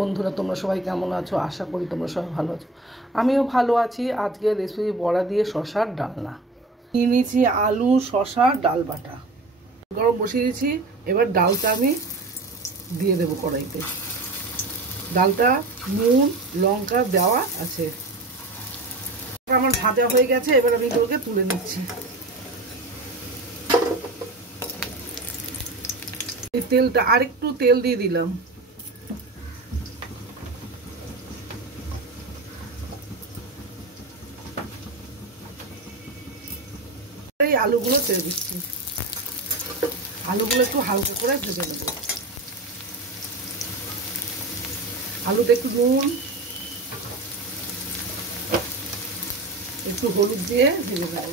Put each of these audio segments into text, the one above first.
বন্ধুরা তোমরা সবাই কেমন আছো? আশা করি তোমরা সবাই ভালো আছো। আমিও ভালো আছি। আজকে রেসিপি বড়া দিয়ে শশার ডালনা নিয়ে নিয়েছি। আলু, শশা, ডাল বাটা গরম বসিয়ে দিয়েছি। এবার ডালটা আমি দিয়ে দেবো কড়াইতে। ডালটা নুন লঙ্কা দেওয়া আছে। আমার ভাজা হয়ে গেছে। এবার আমি এগুলোকে তুলে নিচ্ছি। এই তেলটা আরেকটু তেল দিয়ে দিলাম। এই আলুগুলো ছেড়ে দিচ্ছি। আলুগুলো একটু হালকা করে ভেজে নেব। আলুতে একটু নুন একটু হলুদ দিয়ে ভেজে নেব।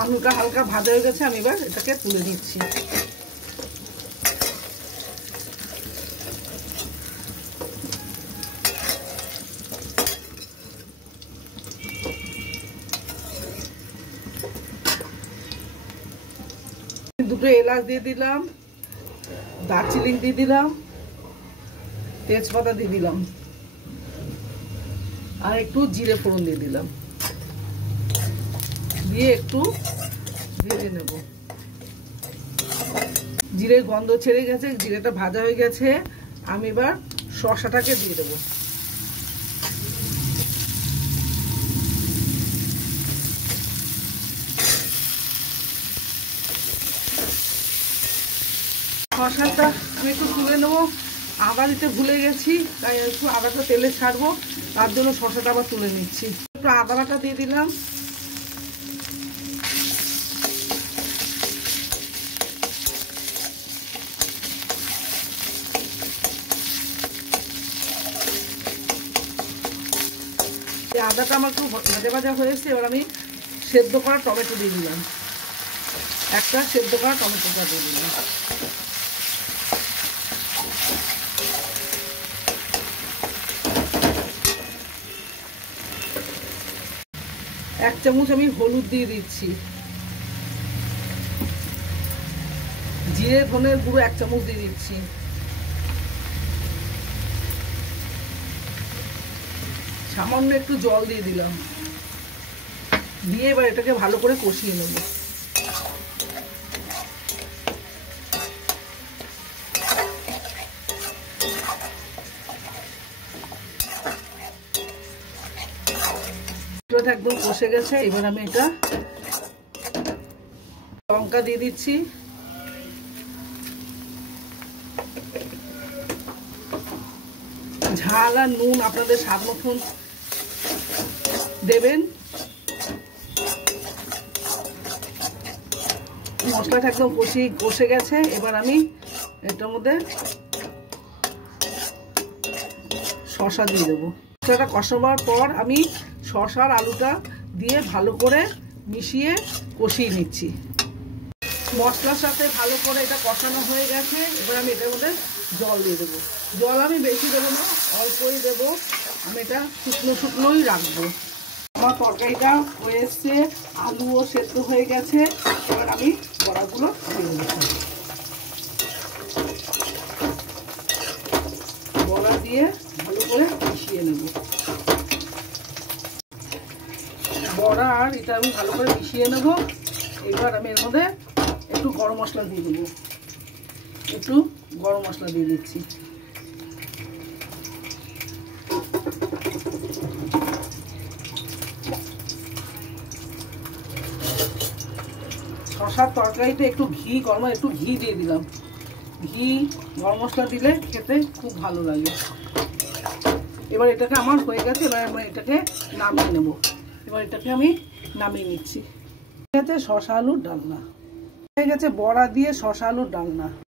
আলুটা হালকা ভাজা হয়ে গেছে। আমি এবার এটাকে তুলে নিচ্ছি। দুটো এলাচ দিয়ে দিলাম, দারচিনি দিয়ে দিলাম, তেজপাতা দিয়ে দিলাম, আর একটু জিরে ফোড়ন দিয়ে দিলাম। দিয়ে একটু ভেজে নেব। জিরের গন্ধ ছেড়ে গেছে, জিরেটা ভাজা হয়ে গেছে। আমি এবার শসাটাকে দিয়ে দেবো। শসাটা আমি একটু তুলে নেবো। আদা দিতে ভুলে গেছি, তাই একটু আদাটা তেলে ছাড়বো, তার জন্য শসাটা আবার তুলে নিচ্ছি। একটু আদা বাটা দিয়ে দিলাম। আদাটা আমার একটু ভাজা ভাজা হয়েছে। এবার আমি সেদ্ধ করা টমেটো দিয়ে দিলাম। একটা সেদ্ধ করা টমেটোটা দিয়ে দিলাম। এক চামচ আমি হলুদ দিয়ে দিচ্ছি। জিরে ধনের গুঁড়ো এক চামচ দিয়ে দিচ্ছি। সামান্য একটু জল দিয়ে দিলাম। দিয়ে এবার এটাকে ভালো করে কষিয়ে নেব। একদম কষে গেছে। এবার আমি এটা লঙ্কা দিয়ে দিচ্ছি। ঝাল আর নুন আপনাদের স্বাদ মতন দেবেন। মশলাটা একদম কষে গেছে। এবার আমি এটার মধ্যে শসা দিয়ে দেবো। মশলাটা কষাবার পর আমি শসার আলুটা দিয়ে ভালো করে মিশিয়ে কষিয়ে নিচ্ছি। মশলার সাথে ভালো করে এটা কষানো হয়ে গেছে। এবার আমি এটার মধ্যে জল দিয়ে দেবো। জল আমি বেশি দেবো না, অল্পই দেবো। আমি এটা শুকনো শুকনোই রাখবো। আমার তরকারিটা হয়ে এসছে, আলুও সেদ্ধ হয়ে গেছে। এবার আমি বড়াগুলো দিয়ে দেবো। বড়া দিয়ে ভালো করে মিশিয়ে নেব। বড়া আর এটা আমি ভালো করে মিশিয়ে নেব। এবার আমি এর মধ্যে একটু গরম মশলা দিয়ে দেবো। একটু গরম মশলা দিয়ে দিচ্ছি। শসার তরকারিতে একটু একটু ঘি দিয়ে দিলাম। ঘি গরম মশলা দিলে খেতে খুব ভালো লাগে। এবার এটাকে আমার হয়ে গেছে। এবার আমি এটাকে নামিয়ে নেব। এবার এটাকে আমি নামিয়ে নিচ্ছি। ঠিক আছে, শসা আলুর ডালনা হয়ে গেছে। বড়া দিয়ে শসা আলুর ডালনা।